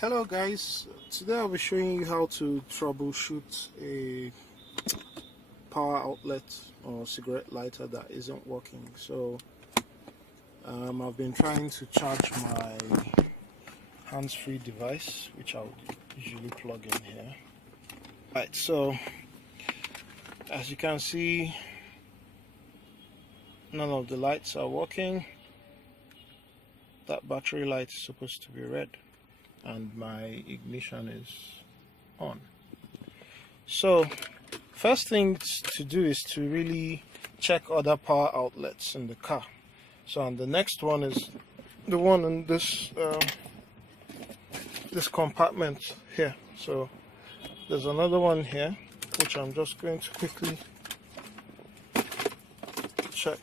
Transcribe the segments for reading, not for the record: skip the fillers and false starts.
Hello guys, today I'll be showing you how to troubleshoot a power outlet or cigarette lighter that isn't working. So I've been trying to charge my hands-free device, which I would usually plug in here. Right, so as you can see, none of the lights are working. That battery light is supposed to be red and my ignition is on. So first thing to do is to really check other power outlets in the car. So and the next one is the one in this this compartment here. So there's another one here which I'm just going to quickly check.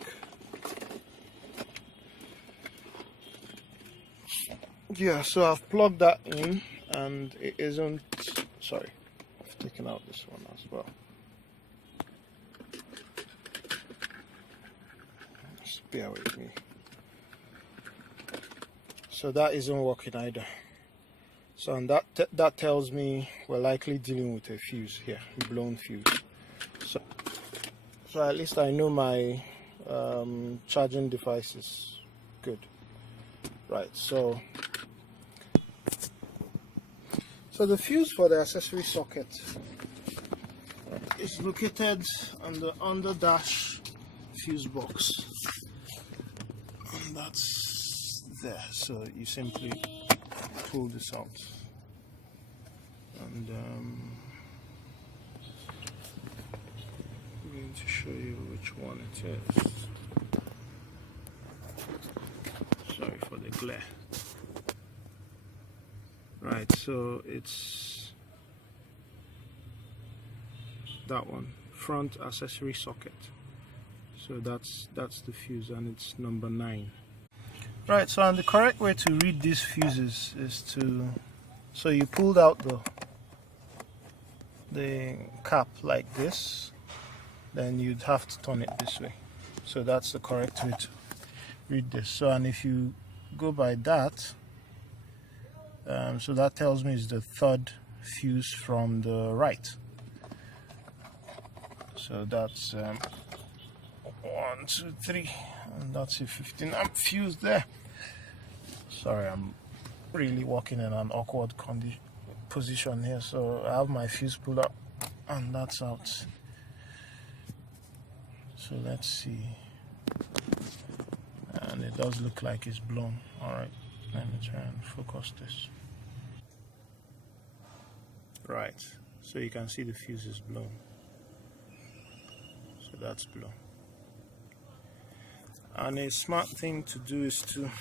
Yeah, so I've plugged that in and it isn't, sorry, I've taken out this one as well. Just bear with me. So that isn't working either. So and that tells me we're likely dealing with a fuse here, a blown fuse. So at least I know my charging device is good. Right, so the fuse for the accessory socket is located on the under dash fuse box, and that's there. So you simply pull this out, and I'm going to show you which one it is. Sorry for the glare. Right, so it's that one, front accessory socket. So that's the fuse, and it's number 9. Right, so and the correct way to read these fuses is to, so you pulled out the cap like this, then you'd have to turn it this way. So that's the correct way to read this. So and if you go by that, so that tells me it's the third fuse from the right. So that's 1, 2, 3, and that's a 15 amp fuse there. Sorry, I'm really walking in an awkward position here. So I have my fuse pulled up and that's out. So let's see, and it does look like it's blown. Alright, let me try and focus this. Right, so you can see the fuse is blown. So that's blown. And a smart thing to do is to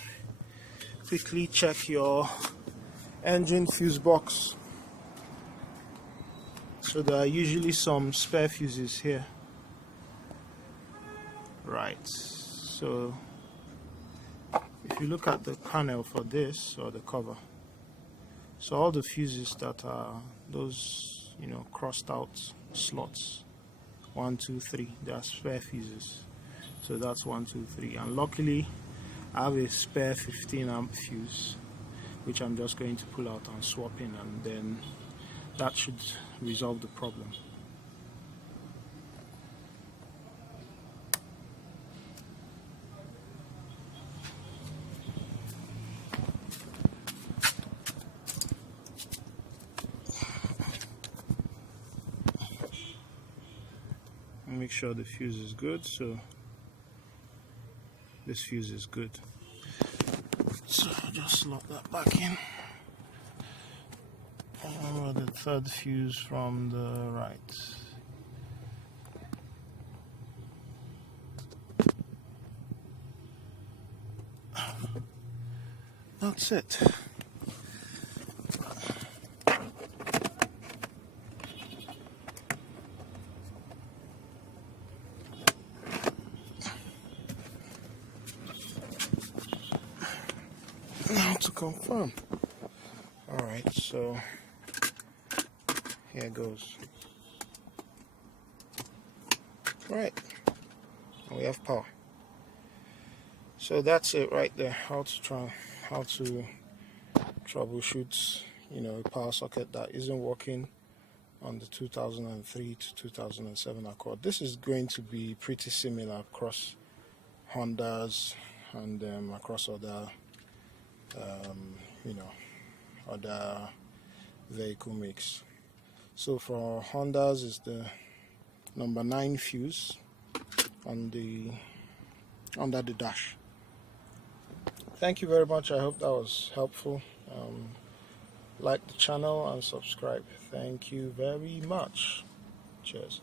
quickly check your engine fuse box. So there are usually some spare fuses here. Right, so if you look at the panel for this, or the cover, so all the fuses that are those, crossed out slots, 1, 2, 3, they are spare fuses. So that's 1, 2, 3, and luckily I have a spare 15 amp fuse, which I'm just going to pull out and swap in, and then that should resolve the problem. Make sure the fuse is good. So this fuse is good, so just slot that back in. And the third fuse from the right. That's it. Now to confirm. Alright, so here goes. Right, we have power. So that's it right there. How to troubleshoot, a power socket that isn't working on the 2003 to 2007 Accord. This is going to be pretty similar across Hondas and across other other vehicle makes. So for Hondas is the number 9 fuse under the dash. Thank you very much. I hope that was helpful. Like the channel and subscribe. Thank you very much. Cheers.